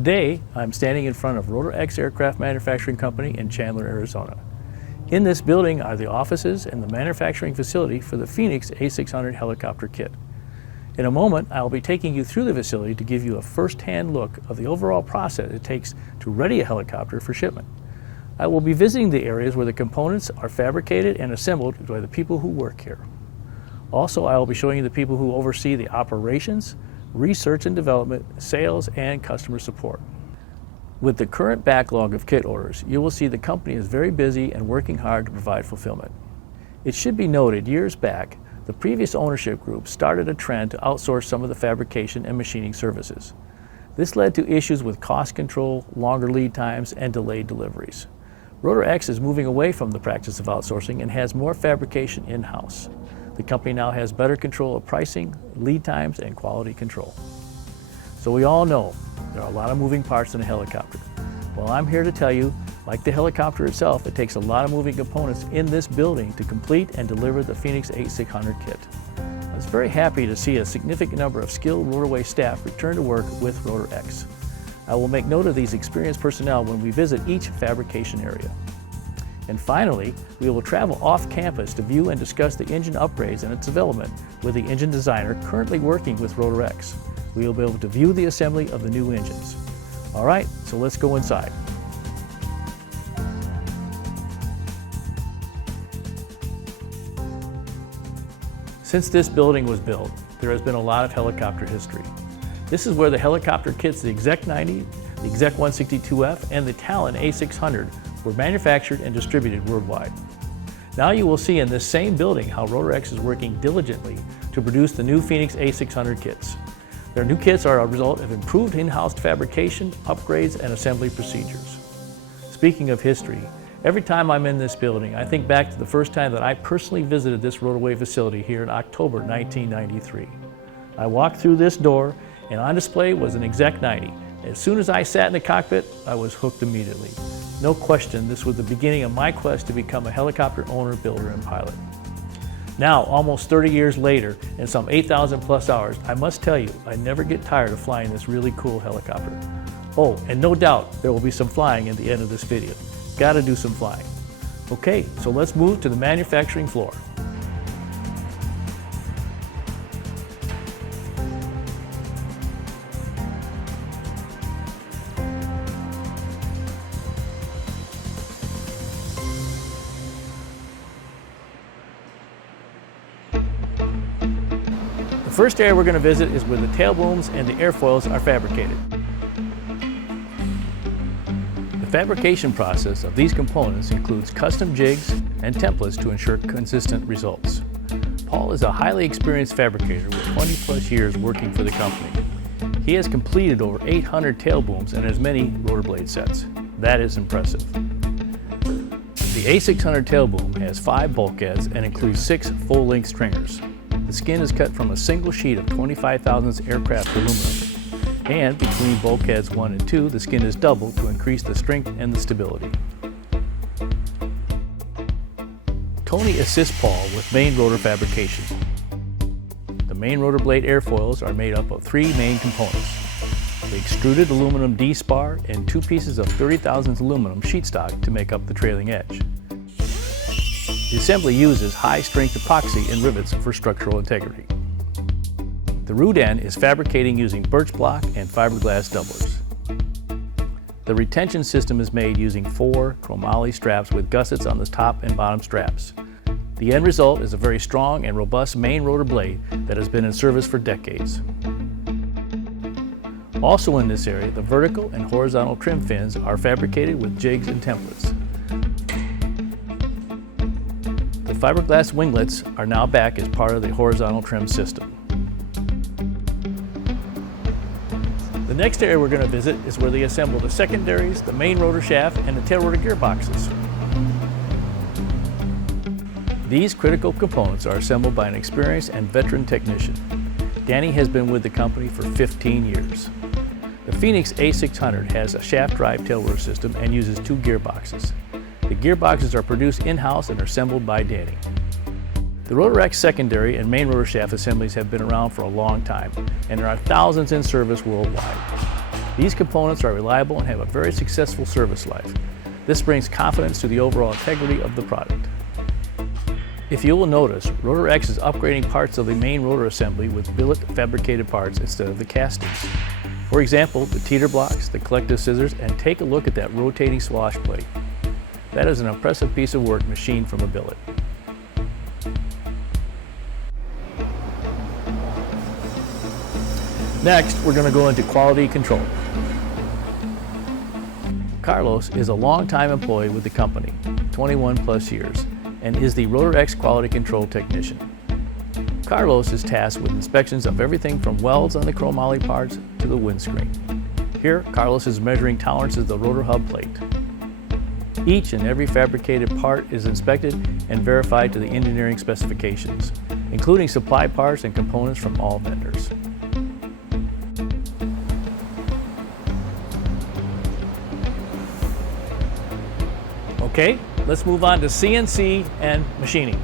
Today, I'm standing in front of RotorX Aircraft Manufacturing Company in Chandler, Arizona. In this building are the offices and the manufacturing facility for the Phoenix A600 helicopter kit. In a moment, I'll be taking you through the facility to give you a first-hand look of the overall process it takes to ready a helicopter for shipment. I will be visiting the areas where the components are fabricated and assembled by the people who work here. Also, I will be showing you the people who oversee the operations, research and development, sales, and customer support. With the current backlog of kit orders, you will see the company is very busy and working hard to provide fulfillment. It should be noted, years back, the previous ownership group started a trend to outsource some of the fabrication and machining services. This led to issues with cost control, longer lead times, and delayed deliveries. RotorX is moving away from the practice of outsourcing and has more fabrication in-house. The company now has better control of pricing, lead times, and quality control. So we all know there are a lot of moving parts in a helicopter. Well, I'm here to tell you, like the helicopter itself, it takes a lot of moving components in this building to complete and deliver the Phoenix A600 kit. I was very happy to see a significant number of skilled RotorWay staff return to work with RotorX. I will make note of these experienced personnel when we visit each fabrication area. And finally, we will travel off campus to view and discuss the engine upgrades and its development with the engine designer currently working with RotorX. We will be able to view the assembly of the new engines. All right, so let's go inside. Since this building was built, there has been a lot of helicopter history. This is where the helicopter kits, the Exec 90, the Exec 162F, and the Talon A600 were manufactured and distributed worldwide. Now you will see in this same building how RotorX is working diligently to produce the new Phoenix A600 kits. Their new kits are a result of improved in-house fabrication, upgrades, and assembly procedures. Speaking of history, every time I'm in this building, I think back to the first time that I personally visited this RotorWay facility here in October 1993. I walked through this door, and on display was an Exec 90. As soon as I sat in the cockpit, I was hooked immediately. No question, this was the beginning of my quest to become a helicopter owner, builder, and pilot. Now, almost 30 years later, and some 8,000 plus hours, I must tell you, I never get tired of flying this really cool helicopter. Oh, and no doubt, there will be some flying at the end of this video. Gotta do some flying. Okay, so let's move to the manufacturing floor. The first area we're going to visit is where the tail booms and the airfoils are fabricated. The fabrication process of these components includes custom jigs and templates to ensure consistent results. Paul is a highly experienced fabricator with 20 plus years working for the company. He has completed over 800 tail booms and as many rotor blade sets. That is impressive. The A600 tail boom has 5 bulkheads and includes 6 full-length stringers. The skin is cut from a single sheet of 25 thousandths aircraft aluminum, and between bulkheads 1 and 2, the skin is doubled to increase the strength and the stability. Tony assists Paul with main rotor fabrication. The main rotor blade airfoils are made up of 3 main components: the extruded aluminum D-spar and 2 pieces of 30 thousandths aluminum sheet stock to make up the trailing edge. The assembly uses high-strength epoxy and rivets for structural integrity. The root end is fabricating using birch block and fiberglass doublers. The retention system is made using 4 chromoly straps with gussets on the top and bottom straps. The end result is a very strong and robust main rotor blade that has been in service for decades. Also in this area, the vertical and horizontal trim fins are fabricated with jigs and templates. The fiberglass winglets are now back as part of the horizontal trim system. The next area we're going to visit is where they assemble the secondaries, the main rotor shaft, and the tail rotor gearboxes. These critical components are assembled by an experienced and veteran technician. Danny has been with the company for 15 years. The Phoenix A600 has a shaft drive tail rotor system and uses 2 gearboxes. The gearboxes are produced in-house and are assembled by Danny. The RotorX secondary and main rotor shaft assemblies have been around for a long time, and there are thousands in service worldwide. These components are reliable and have a very successful service life. This brings confidence to the overall integrity of the product. If you will notice, RotorX is upgrading parts of the main rotor assembly with billet fabricated parts instead of the castings. For example, the teeter blocks, the collective scissors, and take a look at that rotating swash plate. That is an impressive piece of work machined from a billet. Next, we're going to go into quality control. Carlos is a longtime employee with the company, 21 plus years, and is the RotorX quality control technician. Carlos is tasked with inspections of everything from welds on the chromoly parts to the windscreen. Here, Carlos is measuring tolerances of the rotor hub plate. Each and every fabricated part is inspected and verified to the engineering specifications, including supply parts and components from all vendors. Okay, let's move on to CNC and machining.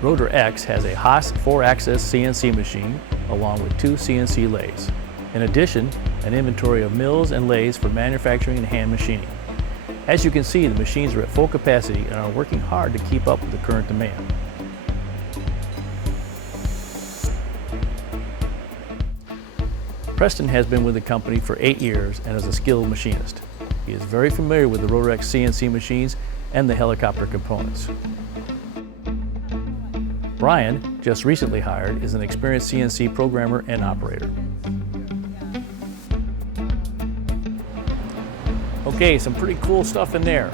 RotorX has a Haas 4-axis CNC machine along with 2 CNC lathes. In addition, an inventory of mills and lathes for manufacturing and hand machining. As you can see, the machines are at full capacity and are working hard to keep up with the current demand. Preston has been with the company for 8 years and is a skilled machinist. He is very familiar with the RotorX CNC machines and the helicopter components. Brian, just recently hired, is an experienced CNC programmer and operator. Okay, some pretty cool stuff in there.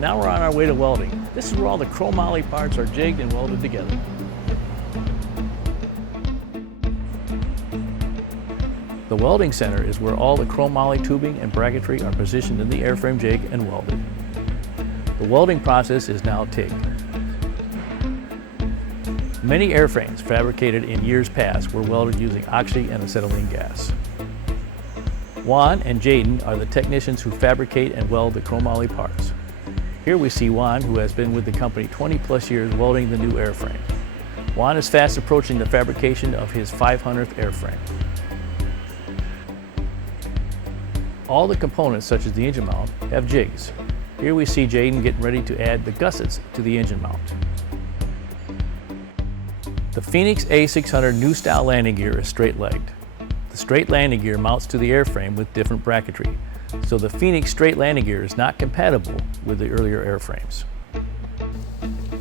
Now we're on our way to welding. This is where all the chromoly parts are jigged and welded together. The welding center is where all the chromoly tubing and bracketry are positioned in the airframe jig and welded. The welding process is now TIG. Many airframes fabricated in years past were welded using oxy and acetylene gas. Juan and Jaden are the technicians who fabricate and weld the chromoly parts. Here we see Juan, who has been with the company 20 plus years welding the new airframe. Juan is fast approaching the fabrication of his 500th airframe. All the components, such as the engine mount, have jigs. Here we see Jaden getting ready to add the gussets to the engine mount. The Phoenix A600 new style landing gear is straight-legged. The straight landing gear mounts to the airframe with different bracketry, so the Phoenix straight landing gear is not compatible with the earlier airframes.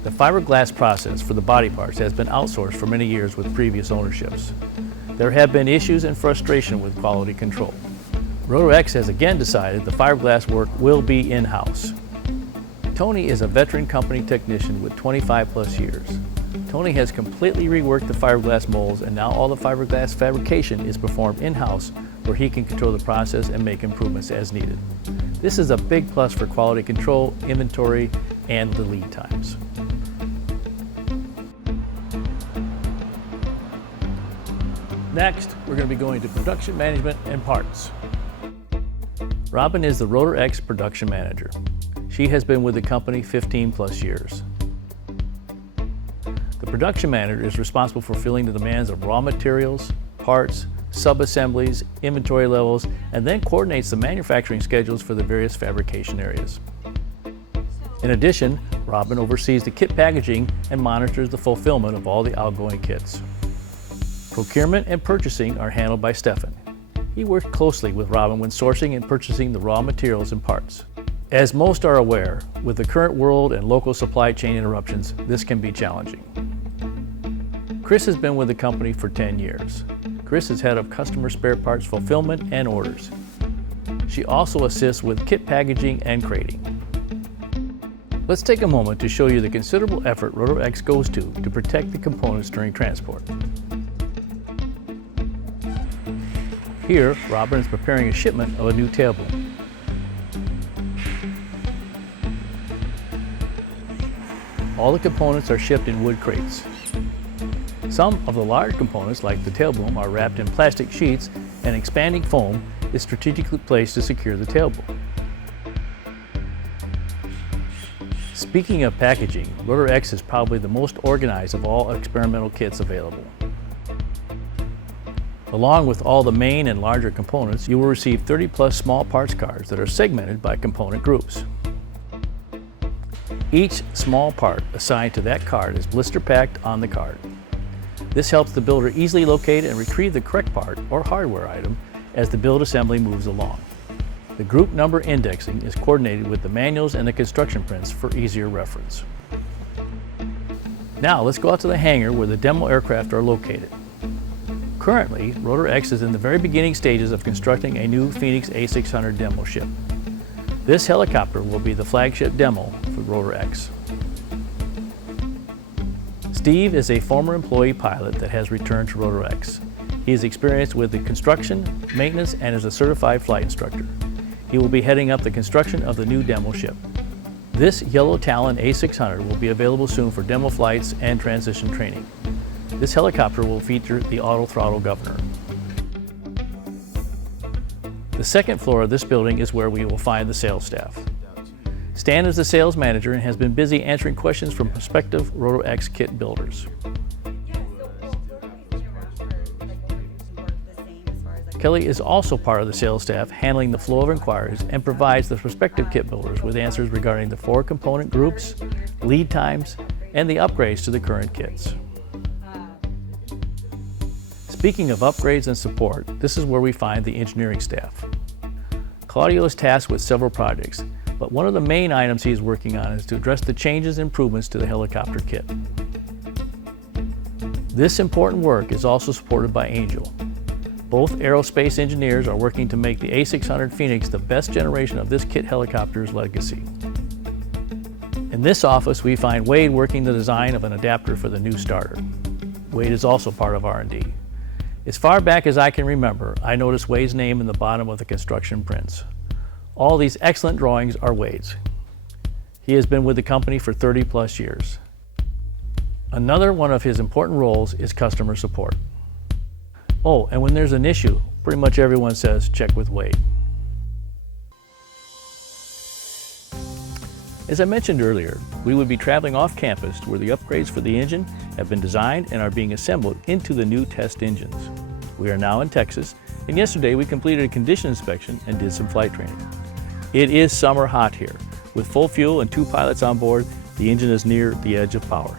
The fiberglass process for the body parts has been outsourced for many years with previous ownerships. There have been issues and frustration with quality control. RotorX has again decided the fiberglass work will be in-house. Tony is a veteran company technician with 25 plus years. Tony has completely reworked the fiberglass molds, and now all the fiberglass fabrication is performed in-house where he can control the process and make improvements as needed. This is a big plus for quality control, inventory, and the lead times. Next, we're going to be going to production management and parts. Robin is the RotorX production manager. She has been with the company 15 plus years. The production manager is responsible for fulfilling the demands of raw materials, parts, sub-assemblies, inventory levels, and then coordinates the manufacturing schedules for the various fabrication areas. In addition, Robin oversees the kit packaging and monitors the fulfillment of all the outgoing kits. Procurement and purchasing are handled by Stefan. He works closely with Robin when sourcing and purchasing the raw materials and parts. As most are aware, with the current world and local supply chain interruptions, this can be challenging. Chris has been with the company for 10 years. Chris is head of customer spare parts fulfillment and orders. She also assists with kit packaging and crating. Let's take a moment to show you the considerable effort RotorX goes to protect the components during transport. Here, Robin is preparing a shipment of a new tailboom. All the components are shipped in wood crates. Some of the large components, like the tailboom, are wrapped in plastic sheets, and expanding foam is strategically placed to secure the tailboom. Speaking of packaging, RotorX is probably the most organized of all experimental kits available. Along with all the main and larger components, you will receive 30+ small parts cards that are segmented by component groups. Each small part assigned to that card is blister packed on the card. This helps the builder easily locate and retrieve the correct part or hardware item as the build assembly moves along. The group number indexing is coordinated with the manuals and the construction prints for easier reference. Now let's go out to the hangar where the demo aircraft are located. Currently, RotorX is in the very beginning stages of constructing a new Phoenix A600 demo ship. This helicopter will be the flagship demo for RotorX. Steve is a former employee pilot that has returned to RotorX. He is experienced with the construction, maintenance, and is a certified flight instructor. He will be heading up the construction of the new demo ship. This Yellow Talon A600 will be available soon for demo flights and transition training. This helicopter will feature the auto throttle governor. The second floor of this building is where we will find the sales staff. Stan is the sales manager and has been busy answering questions from prospective RotorX kit builders. Kelly is also part of the sales staff, handling the flow of inquiries and provides the prospective kit builders with answers regarding the 4 component groups, lead times, and the upgrades to the current kits. Speaking of upgrades and support, this is where we find the engineering staff. Claudio is tasked with several projects, but one of the main items he is working on is to address the changes and improvements to the helicopter kit. This important work is also supported by Angel. Both aerospace engineers are working to make the A600 Phoenix the best generation of this kit helicopter's legacy. In this office, we find Wade working the design of an adapter for the new starter. Wade is also part of R&D. As far back as I can remember, I noticed Wade's name in the bottom of the construction prints. All these excellent drawings are Wade's. He has been with the company for 30+ years. Another one of his important roles is customer support. Oh, and when there's an issue, pretty much everyone says, check with Wade. As I mentioned earlier, we would be traveling off campus where the upgrades for the engine have been designed and are being assembled into the new test engines. We are now in Texas, and yesterday we completed a condition inspection and did some flight training. It is summer hot here. With full fuel and 2 pilots on board, the engine is near the edge of power.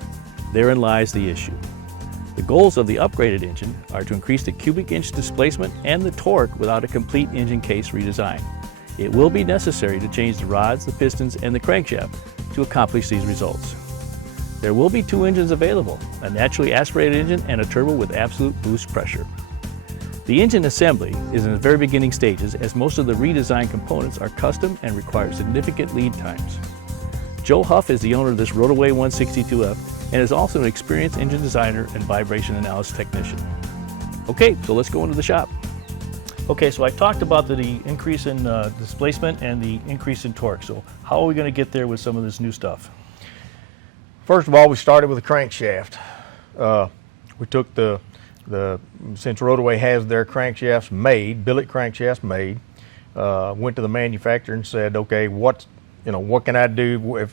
Therein lies the issue. The goals of the upgraded engine are to increase the cubic inch displacement and the torque without a complete engine case redesign. It will be necessary to change the rods, the pistons, and the crankshaft to accomplish these results. There will be 2 engines available, a naturally aspirated engine and a turbo with absolute boost pressure. The engine assembly is in the very beginning stages as most of the redesigned components are custom and require significant lead times. Joe Huff is the owner of this RotorWay 162F and is also an experienced engine designer and vibration analysis technician. Okay, so let's go into the shop. Okay, so I talked about the increase in displacement and the increase in torque. So how are we going to get there with some of this new stuff? First of all, we started with the crankshaft. We took since RotorWay has their crankshafts made, billet crankshafts made, went to the manufacturer and said, okay, what can I do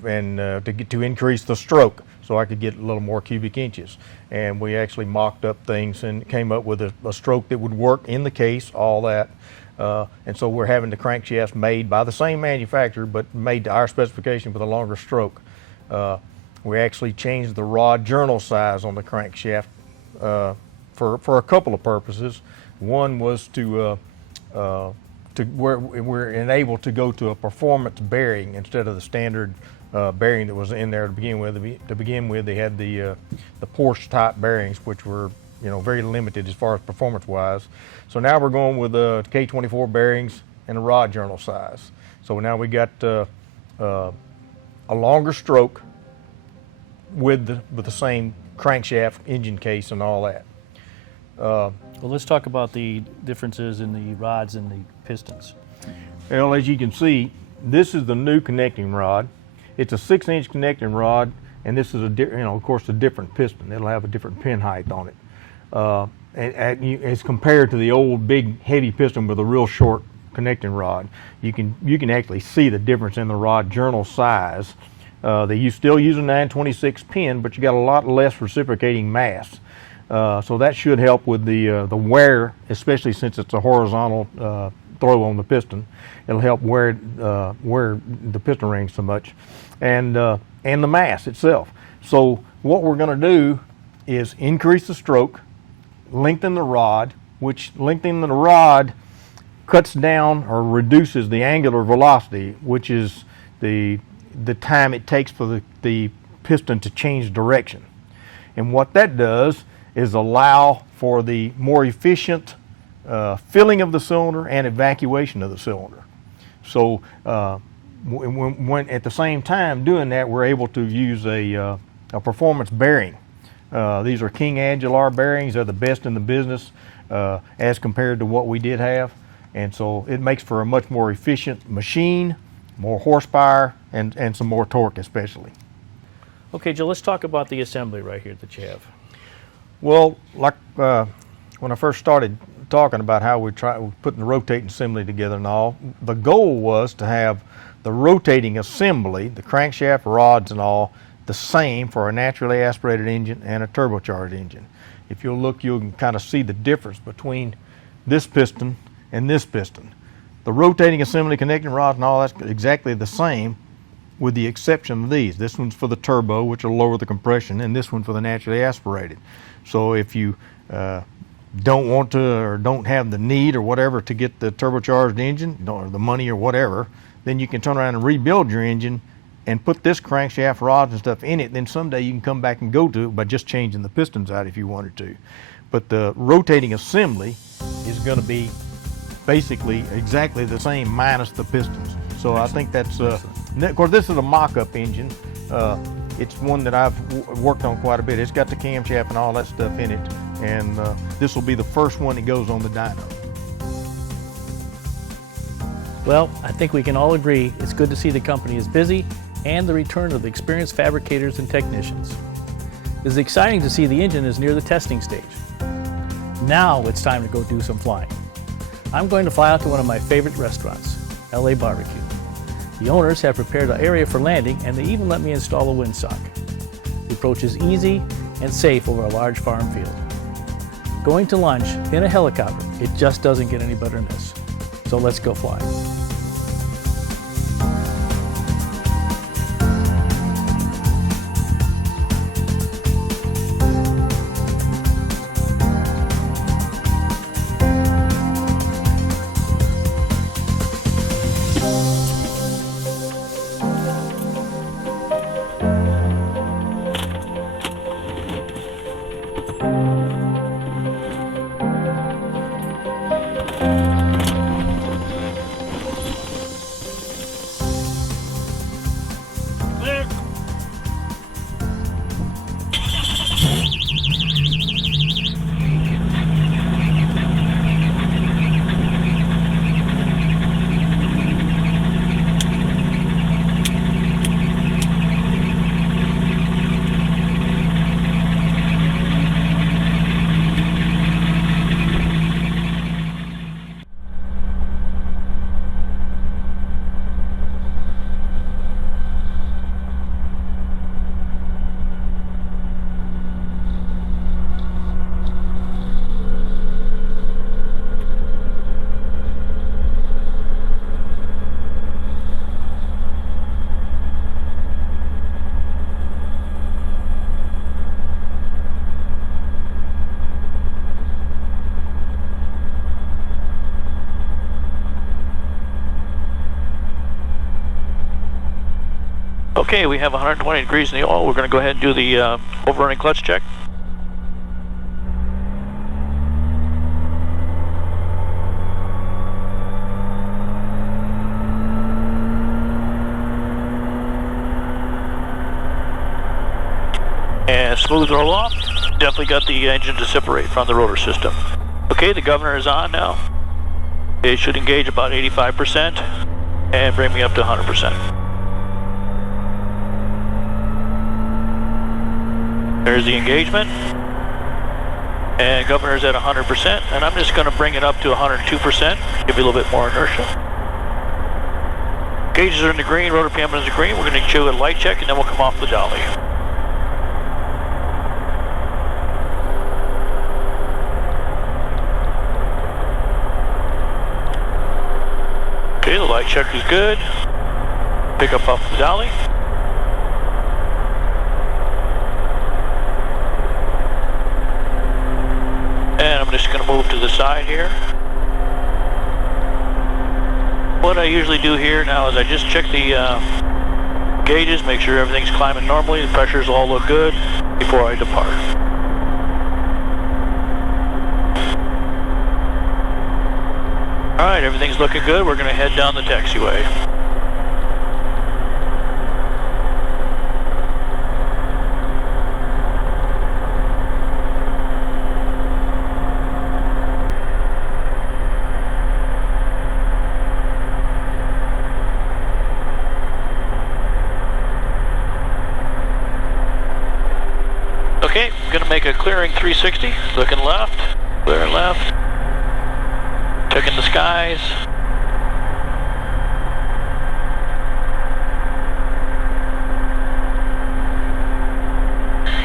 to increase the stroke so I could get a little more cubic inches? And we actually mocked up things and came up with a stroke that would work in the case, all that. And so we're having the crankshafts made by the same manufacturer, but made to our specification with a longer stroke. We actually changed the rod journal size on the crankshaft for a couple of purposes. One was to where we're enabled to go to a performance bearing instead of the standard bearing that was in there to begin with. To begin with, they had the Porsche type bearings, which were very limited as far as performance-wise. So now we're going with K24 bearings and a rod journal size. So now we got a longer stroke with the same crankshaft, engine case, and all that. Well, let's talk about the differences in the rods and the pistons. Well, as you can see, this is the new connecting rod. It's a 6-inch connecting rod, and this is of course, a different piston. It'll have a different pin height on it. As compared to the old big heavy piston with a real short connecting rod, you can actually see the difference in the rod journal size They still use a 926 pin, but you got a lot less reciprocating mass. So that should help with the wear, especially since it's a horizontal throw on the piston. It'll help wear the piston rings so much, and the mass itself. So what we're going to do is increase the stroke, lengthen the rod, which lengthening the rod cuts down or reduces the angular velocity, which is the time it takes for the piston to change direction. And what that does is allow for the more efficient filling of the cylinder and evacuation of the cylinder. So when at the same time doing that, we're able to use a performance bearing. These are King Aguilar bearings. They're the best in the business as compared to what we did have. And so it makes for a much more efficient machine, more horsepower, and some more torque especially. Okay, Joe, let's talk about the assembly right here that you have. Well, like when I first started talking about how we're putting the rotating assembly together and all, the goal was to have the rotating assembly, the crankshaft, rods and all, the same for a naturally aspirated engine and a turbocharged engine. If you'll look, you can kind of see the difference between this piston and this piston. The rotating assembly, connecting rods and all, that's exactly the same, with the exception of these. This one's for the turbo, which will lower the compression, and this one for the naturally aspirated. So if you don't want to or don't have the need or whatever to get the turbocharged engine, or the money or whatever, then you can turn around and rebuild your engine and put this crankshaft, rods and stuff in it. Then someday you can come back and go to it by just changing the pistons out if you wanted to. But the rotating assembly is going to be basically exactly the same minus the pistons. So I think that's, of course this is a mock-up engine. It's one that I've worked on quite a bit. It's got the camshaft and all that stuff in it. And this will be the first one that goes on the dyno. Well, I think we can all agree it's good to see the company is busy and the return of the experienced fabricators and technicians. It is exciting to see the engine is near the testing stage. Now it's time to go do some flying. I'm going to fly out to one of my favorite restaurants, LA Barbecue. The owners have prepared an area for landing, and they even let me install a windsock. The approach is easy and safe over a large farm field. Going to lunch in a helicopter, it just doesn't get any better than this. So let's go flying. Okay, we have 120 degrees in the oil. We're going to go ahead and do the overrunning clutch check. And smooth roll off. Definitely got the engine to separate from the rotor system. Okay, the governor is on now. It should engage about 85% and bring me up to 100%. There's the engagement, and governor's at 100%, and I'm just going to bring it up to 102%, give you a little bit more inertia. Okay, Gauges are in the green, rotor PM is in the green. We're going to do a light check and then we'll come off the dolly. Okay, the light check is good. Pick up off the dolly. And I'm just going to move to the side here. What I usually do here now is I just check the gauges, make sure everything's climbing normally, the pressures all look good before I depart. Alright, everything's looking good. We're going to head down the taxiway. Okay, I'm going to make a clearing 360, looking left, clearing left, checking the skies.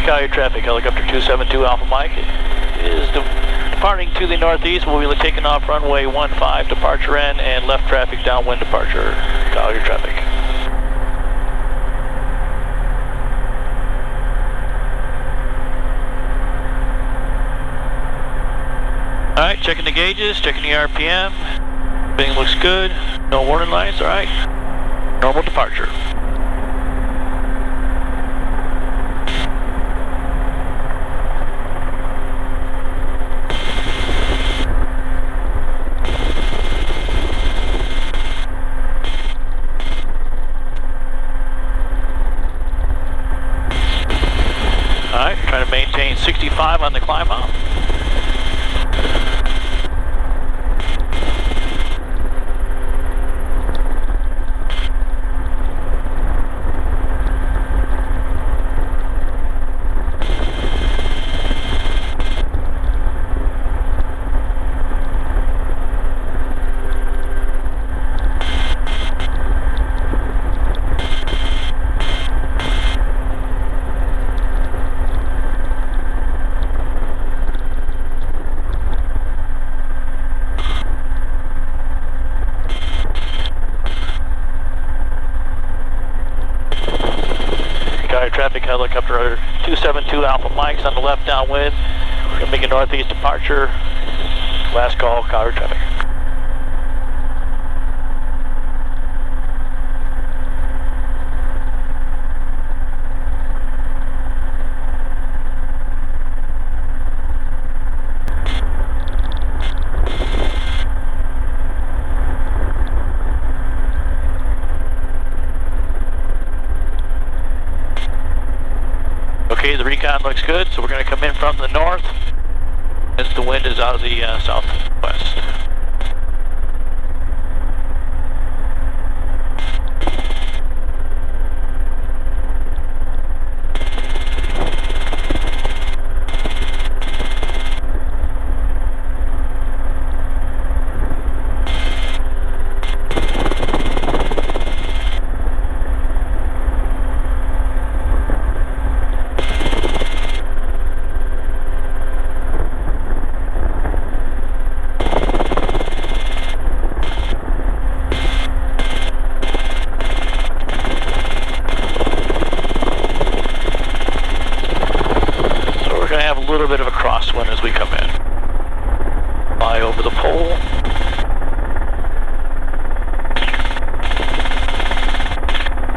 Calgary traffic, helicopter 272 Alpha Mike is departing to the northeast. We'll be taking off runway 15, departure end, and left traffic downwind departure, Calgary traffic. Alright, checking the gauges, checking the RPM. Everything looks good. No warning lights, alright. Normal departure. Alright, trying to maintain 65 on the climb out. Traffic helicopter 272 Alpha Mike's on the left downwind. We're going to make a northeast departure. Last call, Calgary traffic. Okay, the recon looks good, so we're going to come in from the north as the wind is out of the southwest. A little bit of a crosswind as we come in. Fly over the pole.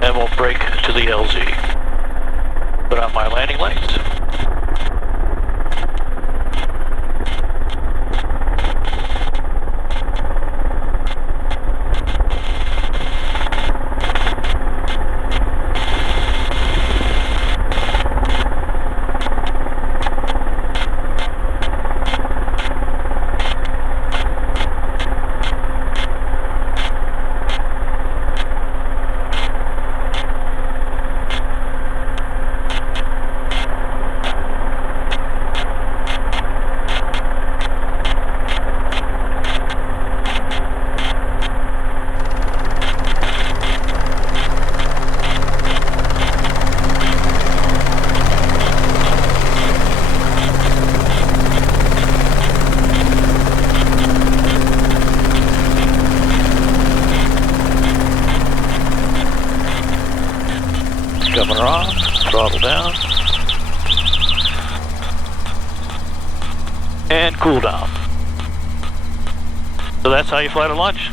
And we'll brake to the LZ. Put on my landing lights. Power on, throttle down, and cool down. So that's how you fly to launch.